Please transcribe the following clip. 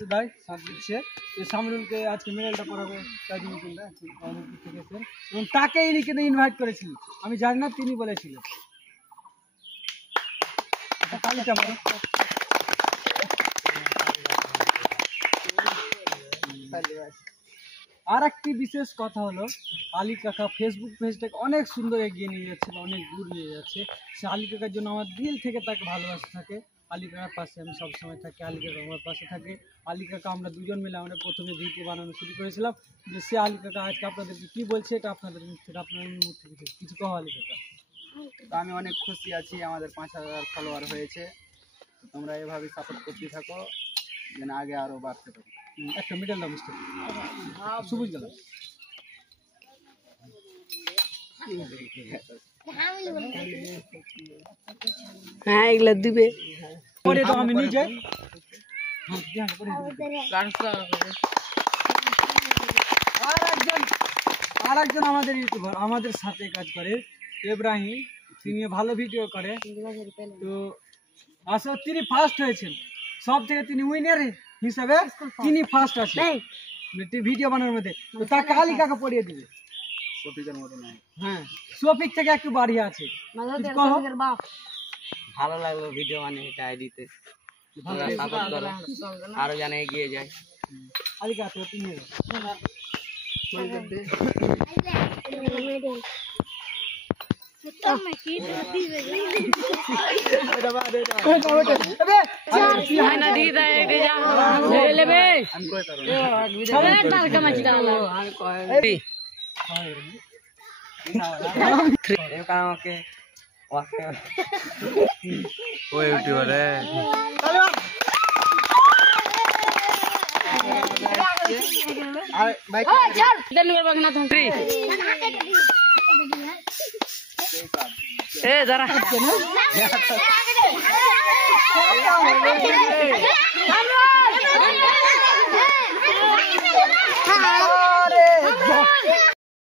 একটু দেয় সাথ দিচ্ছে তো সামরুলকে আজকে মেডেলটা পড়াবে তাই জন্য কিনলে অনেক দূর থেকে এসেছেন এবং তাকে ইনি কিন্তু ইনভাইট করেছিলেন আমি জানি না তিনি বলেছিলেন তালিকা বলো আর একটি বিশেষ কথা হলো আলী কাকা ফেসবুক পেজটাকে অনেক সুন্দর এগিয়ে নিয়ে যাচ্ছে বা অনেক দূর নিয়ে যাচ্ছে সে আলী কাকার জন্য আমার দিল থেকে তাকে ভালোবাসা থাকে আলী কাকার পাশে আমি সবসময় থাকি আলী কাকা আমার পাশে থাকে আলী কাকা আমরা দুজন মিলে আমরা প্রথমে ভিডিও বানানো শুরু করেছিলাম যে সে আলী কাকা আজকে আপনাদেরকে কী বলছে এটা আপনাদের মুখ থেকে আপনার মুখ থেকে কিছু কহ আলী কাকা তো আমি অনেক খুশি আছি আমাদের 5000 ফলোয়ার হয়েছে তোমরা এভাবে সাপোর্ট করতে থাকো যেন আগে আরও বাড়তে পারি একটা মিডল দাও মিস্টার সবুজ গেল হ্যাঁ এগুলো দিবে পরে তো আমি নিজে আর একজন আমাদের ইউটিউবার আমাদের সাথে কাজ করে ইব্রাহিম তিনি ভালো ভিডিও করে তো আসলে তিনি ফার্স্ট হয়েছেন সব থেকে তিনি উইনার হিসাবে তিনি ফার্স্ট আছেন ভিডিও বানানোর মধ্যে তো তাকে আলী কাকা পড়িয়ে দিবে শফিকের মতো নয় হ্যাঁ শফিক থেকে একটু বাড়িয়ে আছে ভালো লাগলো ভিডিও মানে এটা আইডিতে সাপোর্ট করো আরো জানে এগিয়ে যায় আলী কাকা তো তুমি আমাকে ওই ইউটিউবারে যারা